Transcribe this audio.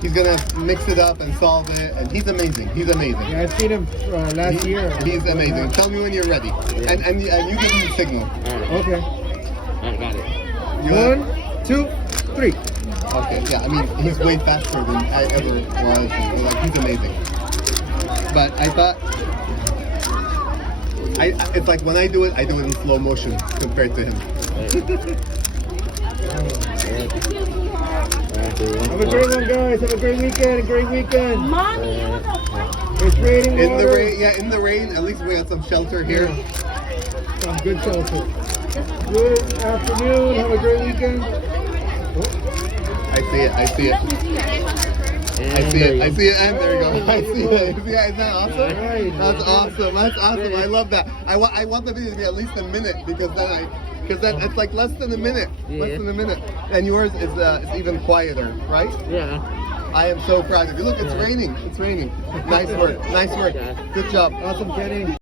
he's gonna mix it up and solve it, and he's amazing. He's amazing. Yeah, I've seen him last year. He's amazing. Tell me when you're ready, and you give me the signal. Okay. Alright, got it. You 1, 2, 3. Okay, yeah, I mean, he's way faster than I ever was. Like, he's amazing. But I thought, it's like when I do it in slow motion compared to him. Have a great one, guys. Have a great weekend. A great weekend. Mommy, It's raining In the water. rain, yeah, in the rain, at least we got some shelter here. Some good shelter. Good afternoon. Have a great weekend. I see it, I see it. I see it, I see it, and there you go. I see it. Yeah, isn't that awesome? Right. That's awesome, that's awesome. I love that. I want the video to be at least a minute because then it's like less than a minute. Less than a minute. And yours is even quieter, right? Yeah. I am so proud of you. Look, it's raining. It's raining. Nice work. Nice work. Good job. Awesome, Kenny.